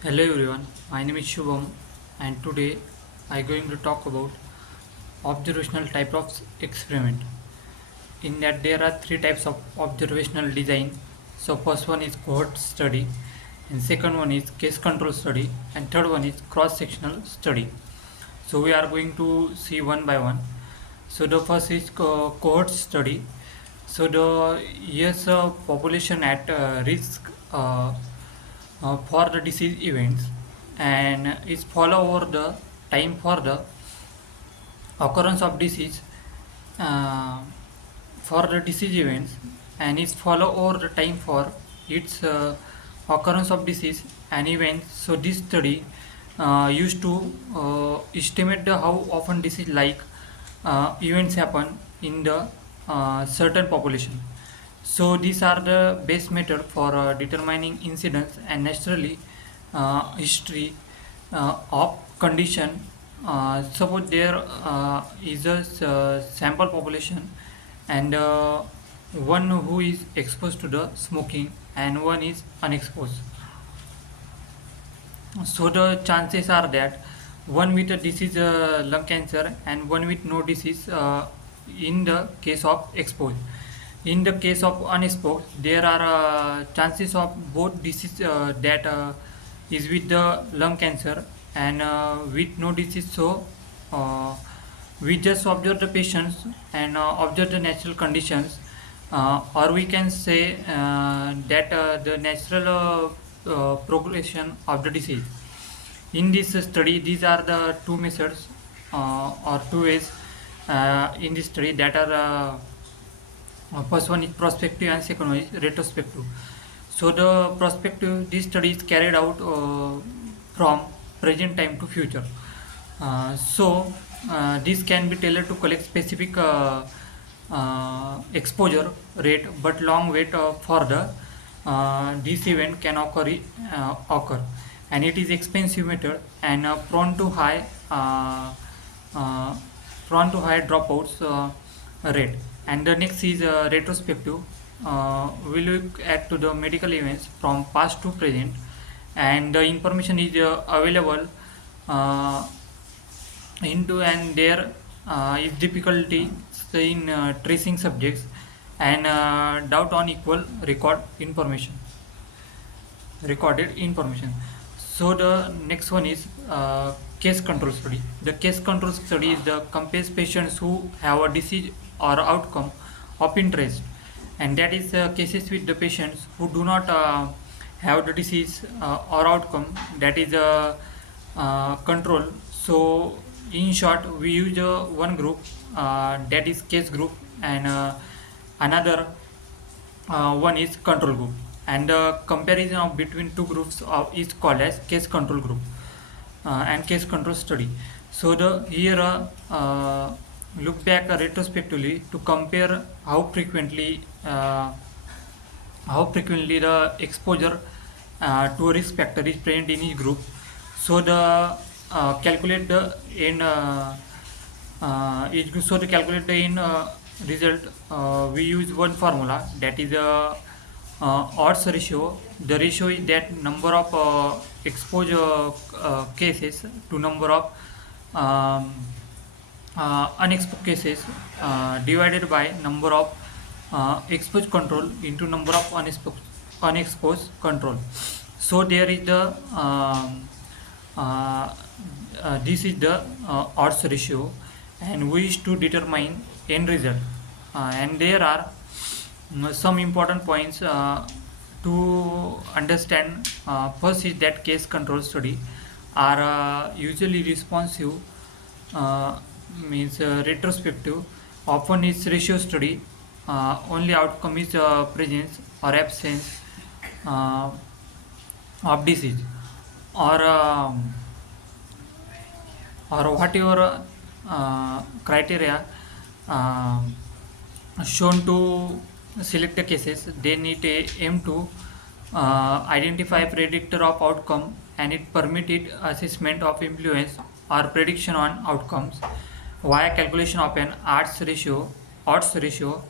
Hello everyone, my name is Shubham and today I am going to talk about observational type of experiment. In that there are three types of observational design. So first one is cohort study and second one is case control study and third one is cross sectional study. So we are going to see one by one. So the first is cohort study. So the yes population at risk for the disease events and is follow over the time for the occurrence of disease uh, for the disease events and is follow over the time for its occurrence of disease and events. So this study used to estimate the how often disease like events happen in the certain population. So these are the base method for determining incidence and naturally history of condition. Suppose there is a sample population and one who is exposed to the smoking and one is unexposed. So the chances are that one with a disease lung cancer and one with no disease in the case of exposed. In the case of unexposed, there are chances of both disease that is with the lung cancer and with no disease. So uh, we just observe the patients and observe the natural conditions, or we can say that the natural progression of the disease. In this study, these are the two methods or two ways in this study that are first one is prospective and second one is retrospective. So the prospective, this study is carried out from present time to future. This can be tailored to collect specific exposure rate, but long wait for the this event can occur, and it is expensive method and uh, uh, prone to high dropouts rate. And the next is retrospective. We look at to the medical events from past to present, and the information is available uh, into and there is difficulty in tracing subjects and doubt on equal recorded information. So the next one is case control study. The case control study is the compares patients who have a disease or outcome of interest, and that is cases with the patients who do not have the disease or outcome that is control. So in short, we use one group that is case group and another one is control group, and the comparison of between two groups is called as case control group and case control study. So the here look back retrospectively to compare how frequently the exposure to a risk factor is present in each group. So the calculate the in each group. So to calculate the in result, we use one formula that is odds ratio. The ratio is that number of exposure cases to number of um, unexposed cases divided by number of exposed control into number of unexposed control. So there is the uh, this is the odds ratio, and we wish to determine end result. And there are some important points to understand. First is that case control study are usually responsive, uh, means retrospective. Often is ratio study. Only outcome is presence or absence uh, of disease, or whatever criteria uh, shown to select the cases. They need a aim to identify predictor of outcome, and it permitted assessment of influence or prediction on outcomes via calculation of an odds ratio,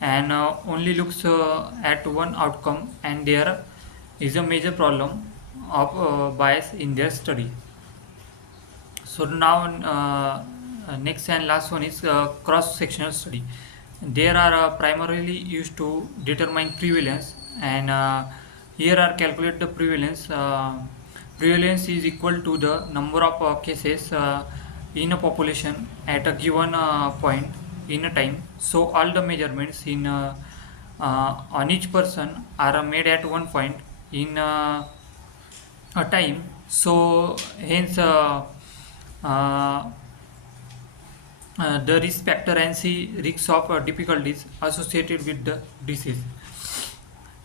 and only looks at one outcome. And there is a major problem of bias in their study. So now, next and last one is cross-sectional study. They are primarily used to determine prevalence, and here are calculate the prevalence. Prevalence is equal to the number of cases in a population at a given point in a time. So all the measurements in on each person are made at one point in a time. So hence uh, the risk factor and see risks of difficulties associated with the disease.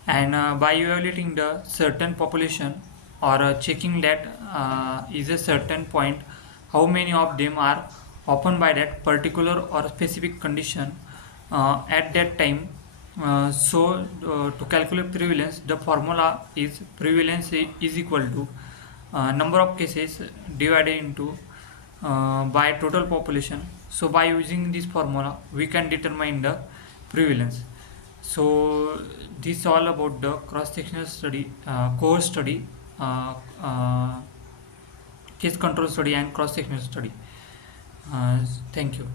And by evaluating the certain population or checking that is a certain point how many of them are open by that particular or specific condition at that time. To calculate prevalence, the formula is prevalence is equal to number of cases divided into by total population. So by using this formula we can determine the prevalence. So this all about the cross-sectional study, cohort study, uh, uh, case control study and cross-sectional study. Thank you.